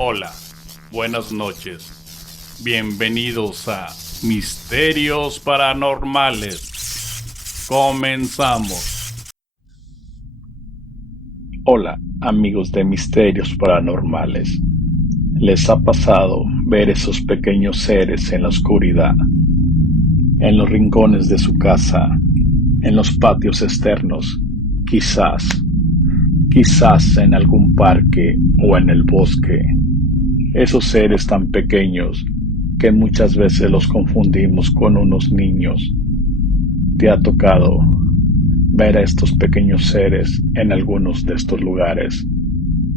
Hola, buenas noches. Bienvenidos a Misterios Paranormales. Comenzamos. Hola, amigos de Misterios Paranormales. ¿Les ha pasado ver esos pequeños seres en la oscuridad? En los rincones de su casa, en los patios externos, quizás en algún parque o en el bosque. Esos seres tan pequeños que muchas veces los confundimos con unos niños. ¿Te ha tocado ver a estos pequeños seres en algunos de estos lugares?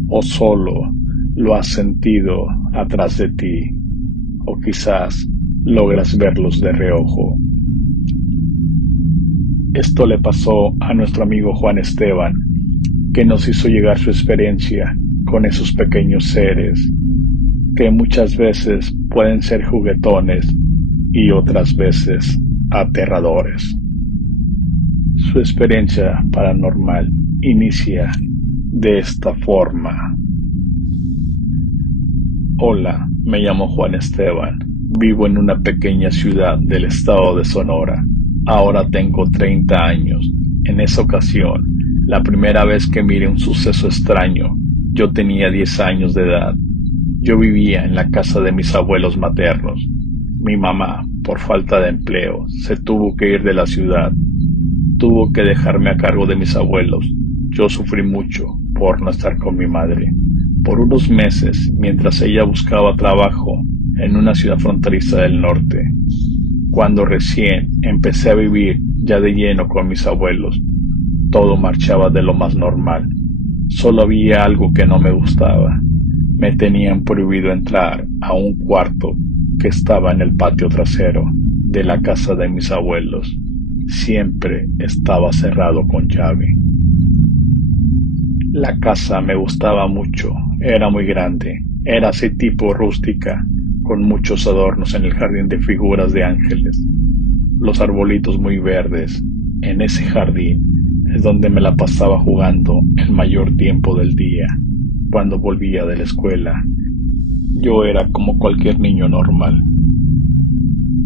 ¿O solo lo has sentido atrás de ti? ¿O quizás logras verlos de reojo? Esto le pasó a nuestro amigo Juan Esteban, que nos hizo llegar su experiencia con esos pequeños seres, que muchas veces pueden ser juguetones y otras veces aterradores. Su experiencia paranormal inicia de esta forma. Hola, me llamo Juan Esteban. Vivo en una pequeña ciudad del estado de Sonora. Ahora tengo 30 años. En esa ocasión, la primera vez que miré un suceso extraño, yo tenía 10 años de edad. Yo vivía en la casa de mis abuelos maternos. Mi mamá, por falta de empleo, se tuvo que ir de la ciudad. Tuvo que dejarme a cargo de mis abuelos. Yo sufrí mucho por no estar con mi madre. Por unos meses, mientras ella buscaba trabajo en una ciudad fronteriza del norte. Cuando recién empecé a vivir ya de lleno con mis abuelos, todo marchaba de lo más normal. Solo había algo que no me gustaba. Me tenían prohibido entrar a un cuarto que estaba en el patio trasero de la casa de mis abuelos. Siempre estaba cerrado con llave. La casa me gustaba mucho, era muy grande, era así tipo rústica, con muchos adornos en el jardín de figuras de ángeles, los arbolitos muy verdes. En ese jardín es donde me la pasaba jugando el mayor tiempo del día. Cuando volvía de la escuela, yo era como cualquier niño normal.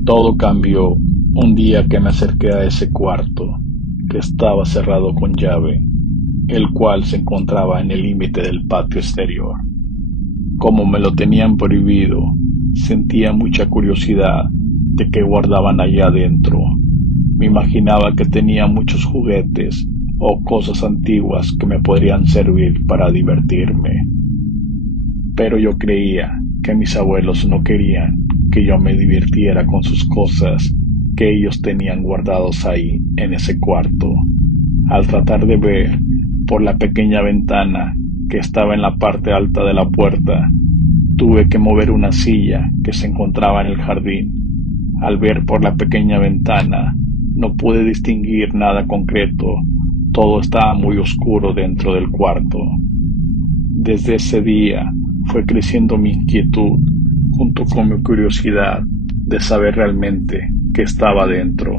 Todo cambió un día que me acerqué a ese cuarto, que estaba cerrado con llave, el cual se encontraba en el límite del patio exterior. Como me lo tenían prohibido, sentía mucha curiosidad de qué guardaban allá adentro. Me imaginaba que tenía muchos juguetes o cosas antiguas que me podrían servir para divertirme. Pero yo creía que mis abuelos no querían que yo me divirtiera con sus cosas que ellos tenían guardados ahí en ese cuarto. Al tratar de ver por la pequeña ventana que estaba en la parte alta de la puerta, tuve que mover una silla que se encontraba en el jardín. Al ver por la pequeña ventana, no pude distinguir nada concreto. Todo estaba muy oscuro dentro del cuarto. Desde ese día fue creciendo mi inquietud, junto con mi curiosidad de saber realmente qué estaba dentro.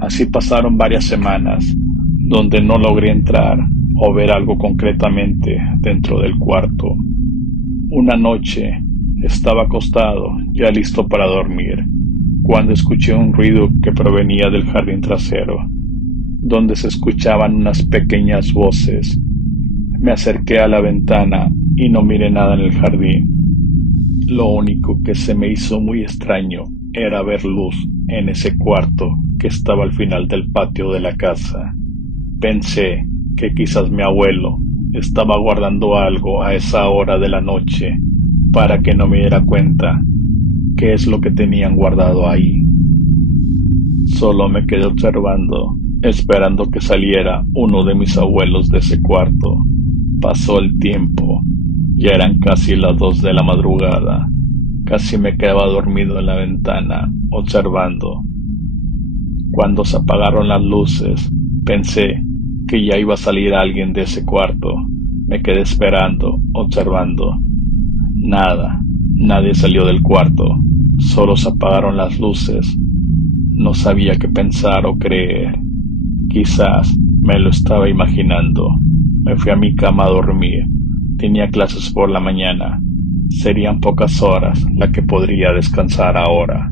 Así pasaron varias semanas, donde no logré entrar o ver algo concretamente dentro del cuarto. Una noche estaba acostado, ya listo para dormir, cuando escuché un ruido que provenía del jardín trasero, donde se escuchaban unas pequeñas voces. Me acerqué a la ventana y no miré nada en el jardín. Lo único que se me hizo muy extraño era ver luz en ese cuarto que estaba al final del patio de la casa. Pensé que quizás mi abuelo estaba guardando algo a esa hora de la noche para que no me diera cuenta qué es lo que tenían guardado ahí. Solo me quedé observando, esperando que saliera uno de mis abuelos de ese cuarto. Pasó el tiempo, ya eran casi las 2 de la madrugada. Casi me quedaba dormido en la ventana, observando. Cuando se apagaron las luces, pensé que ya iba a salir alguien de ese cuarto. Me quedé esperando, observando. Nada, nadie salió del cuarto, solo se apagaron las luces. No sabía qué pensar o creer. Quizás me lo estaba imaginando. Me fui a mi cama a dormir. Tenía clases por la mañana. Serían pocas horas las que podría descansar ahora.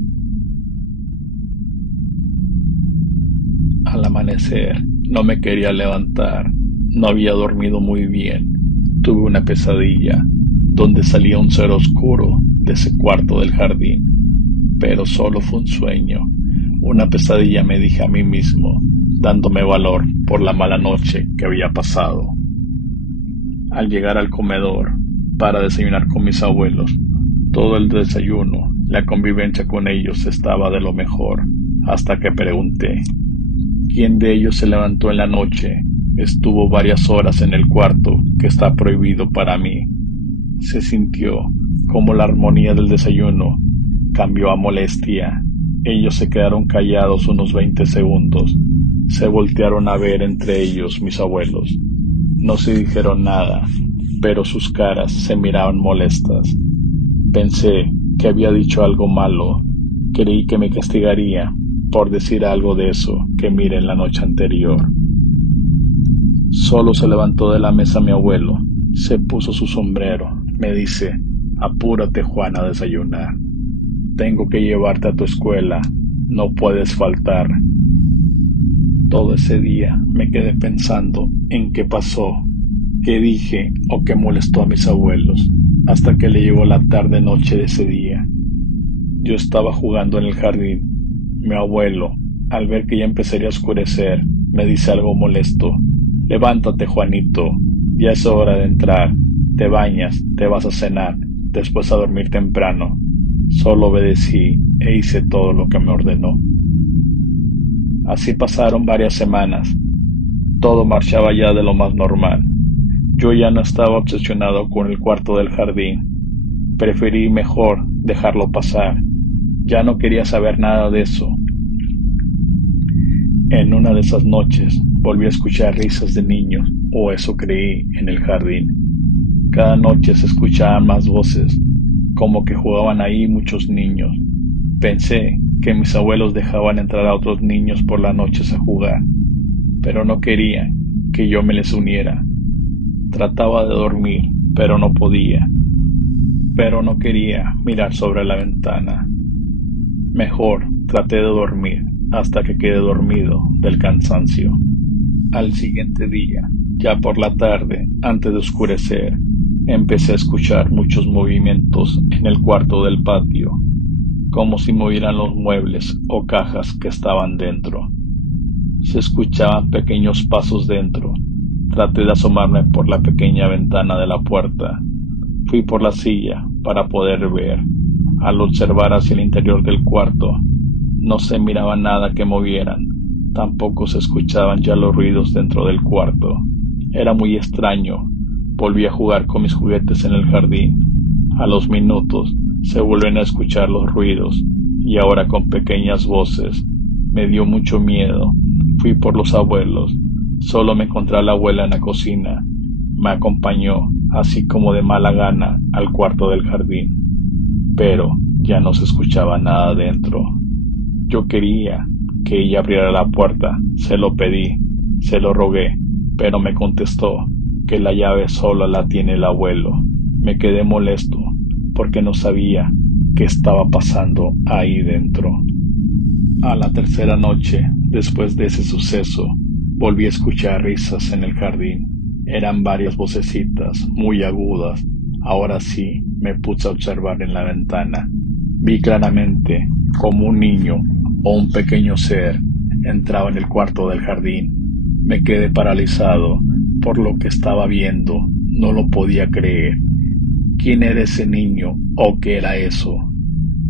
Al amanecer, no me quería levantar. No había dormido muy bien. Tuve una pesadilla donde salía un ser oscuro de ese cuarto del jardín. Pero solo fue un sueño. Una pesadilla, me dije a mí mismo, dándome valor por la mala noche que había pasado. Al llegar al comedor para desayunar con mis abuelos, todo el desayuno, la convivencia con ellos estaba de lo mejor, hasta que pregunté, ¿quién de ellos se levantó en la noche? Estuvo varias horas en el cuarto que está prohibido para mí. Se sintió como la armonía del desayuno cambió a molestia. Ellos se quedaron callados unos 20 segundos. Se voltearon a ver entre ellos mis abuelos. No se dijeron nada, pero sus caras se miraban molestas. Pensé que había dicho algo malo. Creí que me castigaría por decir algo de eso que miré en la noche anterior. Solo se levantó de la mesa mi abuelo, se puso su sombrero, me dice, apúrate Juan a desayunar. Tengo que llevarte a tu escuela, no puedes faltar. Todo ese día me quedé pensando en qué pasó, qué dije o qué molestó a mis abuelos, hasta que le llegó la tarde-noche de ese día. Yo estaba jugando en el jardín. Mi abuelo, al ver que ya empezaría a oscurecer, me dice algo molesto. Levántate, Juanito, ya es hora de entrar. Te bañas, te vas a cenar, después a dormir temprano. Solo obedecí e hice todo lo que me ordenó. Así pasaron varias semanas. Todo marchaba ya de lo más normal. Yo ya no estaba obsesionado con el cuarto del jardín. Preferí mejor dejarlo pasar. Ya no quería saber nada de eso. En una de esas noches volví a escuchar risas de niños, o eso creí, en el jardín. Cada noche se escuchaban más voces, como que jugaban ahí muchos niños. Pensé que mis abuelos dejaban entrar a otros niños por las noches a jugar, pero no querían que yo me les uniera. Trataba de dormir, pero no podía. Pero no quería mirar sobre la ventana. Mejor traté de dormir hasta que quedé dormido del cansancio. Al siguiente día, ya por la tarde, antes de oscurecer, empecé a escuchar muchos movimientos en el cuarto del patio, como si movieran los muebles o cajas que estaban dentro. Se escuchaban pequeños pasos dentro. Traté de asomarme por la pequeña ventana de la puerta. Fui por la silla para poder ver. Al observar hacia el interior del cuarto, no se miraba nada que movieran. Tampoco se escuchaban ya los ruidos dentro del cuarto. Era muy extraño. Volví a jugar con mis juguetes en el jardín. A los minutos se vuelven a escuchar los ruidos, y ahora con pequeñas voces. Me dio mucho miedo. Fui por los abuelos. Solo me encontré a la abuela en la cocina. Me acompañó, así como de mala gana, al cuarto del jardín. Pero ya no se escuchaba nada dentro. Yo quería que ella abriera la puerta. Se lo pedí, se lo rogué, pero me contestó que la llave solo la tiene el abuelo. Me quedé molesto porque no sabía qué estaba pasando ahí dentro. A la tercera noche, después de ese suceso, volví a escuchar risas en el jardín. Eran varias vocecitas, muy agudas. Ahora sí, me puse a observar en la ventana. Vi claramente como un niño o un pequeño ser entraba en el cuarto del jardín. Me quedé paralizado por lo que estaba viendo. No lo podía creer. ¿Quién era ese niño o qué era eso?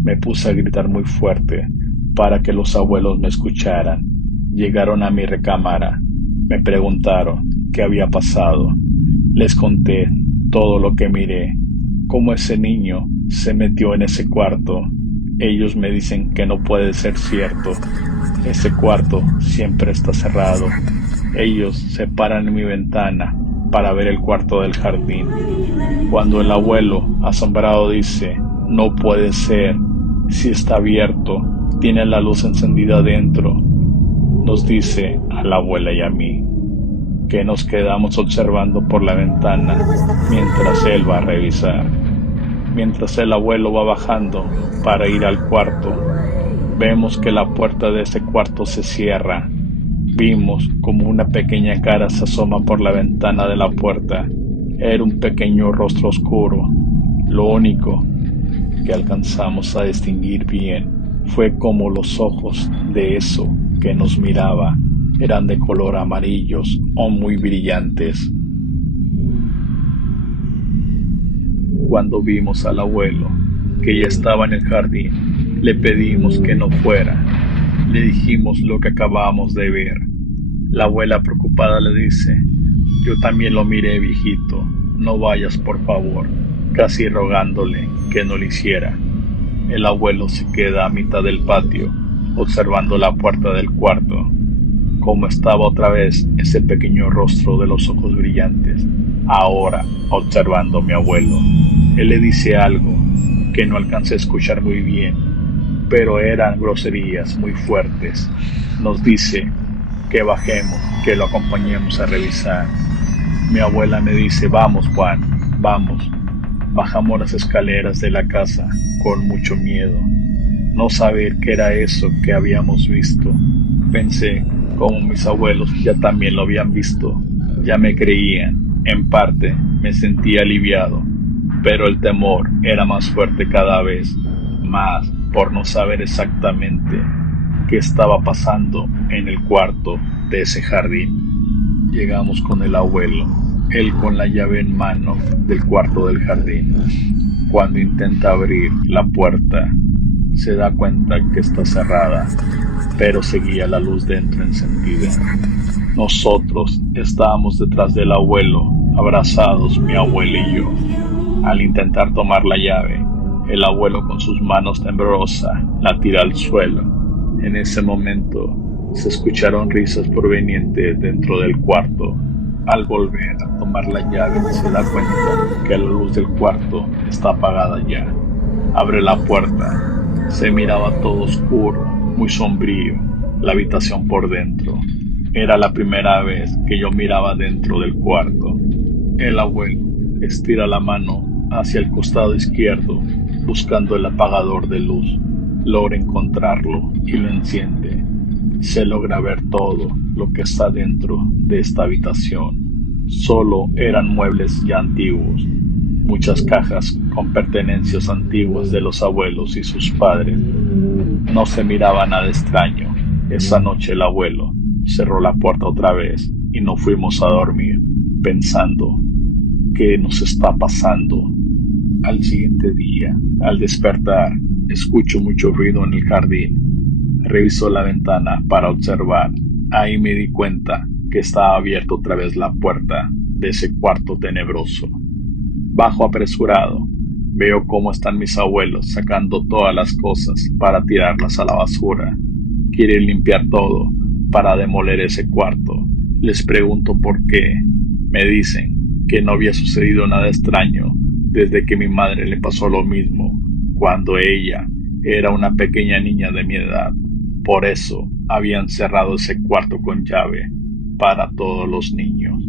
Me puse a gritar muy fuerte para que los abuelos me escucharan. Llegaron a mi recámara. Me preguntaron qué había pasado. Les conté todo lo que miré, cómo ese niño se metió en ese cuarto. Ellos me dicen que no puede ser cierto. Ese cuarto siempre está cerrado. Ellos se paran en mi ventana para ver el cuarto del jardín. Cuando el abuelo, asombrado, dice, no puede ser, si está abierto, tiene la luz encendida dentro, nos dice a la abuela y a mí, que nos quedamos observando por la ventana mientras él va a revisar. Mientras el abuelo va bajando para ir al cuarto, vemos que la puerta de ese cuarto se cierra. Vimos como una pequeña cara se asoma por la ventana de la puerta. Era un pequeño rostro oscuro. Lo único que alcanzamos a distinguir bien fue como los ojos de eso que nos miraba eran de color amarillos o muy brillantes. Cuando vimos al abuelo, que ya estaba en el jardín, le pedimos que no fuera. Le dijimos lo que acabábamos de ver. La abuela preocupada le dice: yo también lo miré, viejito, no vayas por favor, casi rogándole que no lo hiciera. El abuelo se queda a mitad del patio, observando la puerta del cuarto, como estaba otra vez ese pequeño rostro de los ojos brillantes, ahora observando a mi abuelo. Él le dice algo que no alcancé a escuchar muy bien, pero eran groserías muy fuertes. Nos dice que bajemos, que lo acompañemos a revisar. Mi abuela me dice: vamos, Juan, vamos. Bajamos las escaleras de la casa con mucho miedo. No saber qué era eso que habíamos visto. Pensé, como mis abuelos ya también lo habían visto, ya me creían. En parte me sentía aliviado, pero el temor era más fuerte cada vez, más por no saber exactamente qué estaba pasando en el cuarto de ese jardín. Llegamos con el abuelo, él con la llave en mano del cuarto del jardín. Cuando intenta abrir la puerta, se da cuenta que está cerrada, pero seguía la luz dentro encendida. Nosotros estábamos detrás del abuelo, abrazados mi abuela y yo. Al intentar tomar la llave, el abuelo con sus manos temblorosas la tira al suelo. En ese momento se escucharon risas provenientes dentro del cuarto. Al volver a tomar la llave se da cuenta que la luz del cuarto está apagada ya. Abre la puerta. Se miraba todo oscuro, muy sombrío, la habitación por dentro. Era la primera vez que yo miraba dentro del cuarto. El abuelo estira la mano hacia el costado izquierdo, buscando el apagador de luz. Logra encontrarlo y lo enciende. Se logra ver todo lo que está dentro de esta habitación. Solo eran muebles ya antiguos, muchas cajas con pertenencias antiguas de los abuelos y sus padres. No se miraba nada extraño. Esa noche el abuelo cerró la puerta otra vez y nos fuimos a dormir, pensando: ¿qué nos está pasando? Al siguiente día, al despertar, escucho mucho ruido en el jardín. Reviso la ventana para observar. Ahí me di cuenta que estaba abierta otra vez la puerta de ese cuarto tenebroso. Bajo apresurado, veo cómo están mis abuelos sacando todas las cosas para tirarlas a la basura. Quieren limpiar todo para demoler ese cuarto. Les pregunto por qué. Me dicen que no había sucedido nada extraño desde que mi madre le pasó lo mismo cuando ella era una pequeña niña de mi edad. Por eso habían cerrado ese cuarto con llave para todos los niños.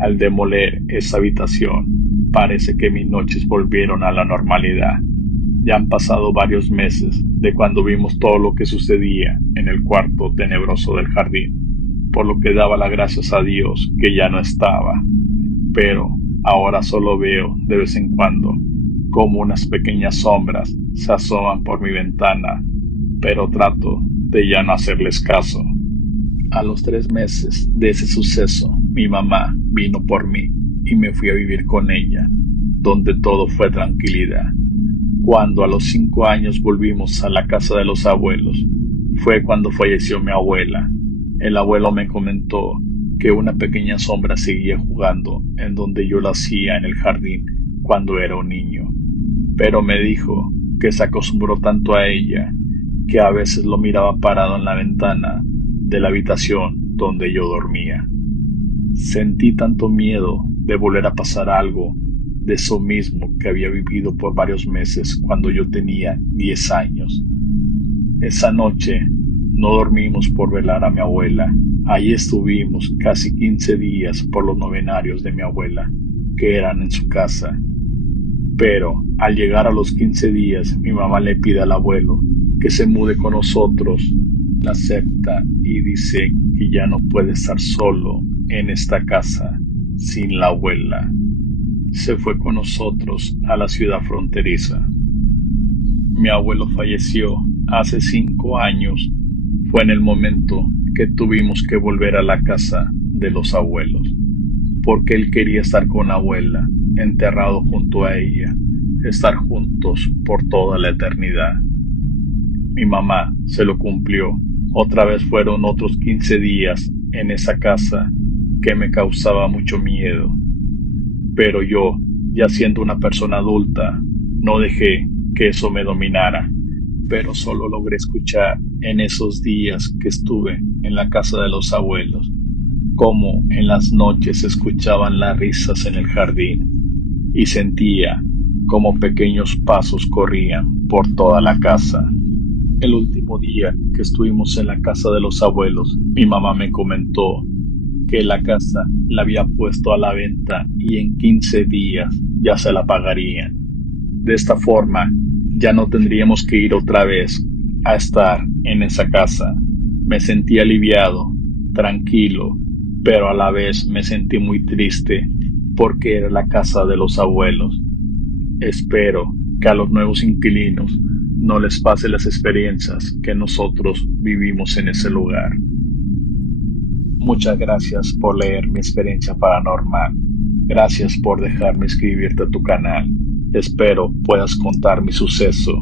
Al demoler esa habitación, parece que mis noches volvieron a la normalidad. Ya han pasado varios meses de cuando vimos todo lo que sucedía en el cuarto tenebroso del jardín, por lo que daba las gracias a Dios que ya no estaba. Pero ahora solo veo de vez en cuando como unas pequeñas sombras se asoman por mi ventana, pero trato de ya no hacerles caso. A los 3 meses de ese suceso, mi mamá vino por mí y me fui a vivir con ella, donde todo fue tranquilidad. Cuando a los 5 años volvimos a la casa de los abuelos, fue cuando falleció mi abuela. El abuelo me comentó que una pequeña sombra seguía jugando en donde yo la hacía en el jardín cuando era un niño, pero me dijo que se acostumbró tanto a ella que a veces lo miraba parado en la ventana de la habitación donde yo dormía. Sentí tanto miedo de volver a pasar algo de eso mismo que había vivido por varios meses cuando yo tenía 10 años. Esa noche no dormimos por velar a mi abuela. Allí estuvimos casi 15 días por los novenarios de mi abuela, que eran en su casa. Pero al llegar a los 15 días, mi mamá le pide al abuelo que se mude con nosotros. La acepta y dice que ya no puede estar solo en esta casa sin la abuela. Se fue con nosotros a la ciudad fronteriza. Mi abuelo falleció hace 5 años. Fue en el momento que tuvimos que volver a la casa de los abuelos, porque él quería estar con la abuela, enterrado junto a ella, estar juntos por toda la eternidad. Mi mamá se lo cumplió. Otra vez fueron otros 15 días en esa casa que me causaba mucho miedo. Pero yo, ya siendo una persona adulta, no dejé que eso me dominara. Pero solo logré escuchar en esos días que estuve en la casa de los abuelos, cómo en las noches se escuchaban las risas en el jardín y sentía como pequeños pasos corrían por toda la casa. El último día que estuvimos en la casa de los abuelos, mi mamá me comentó que la casa la había puesto a la venta y en 15 días ya se la pagarían. De esta forma, ya no tendríamos que ir otra vez a estar en esa casa. Me sentí aliviado, tranquilo, pero a la vez me sentí muy triste porque era la casa de los abuelos. Espero que a los nuevos inquilinos no les pase las experiencias que nosotros vivimos en ese lugar. Muchas gracias por leer mi experiencia paranormal. Gracias por dejarme escribirte a tu canal. Espero puedas contar mi suceso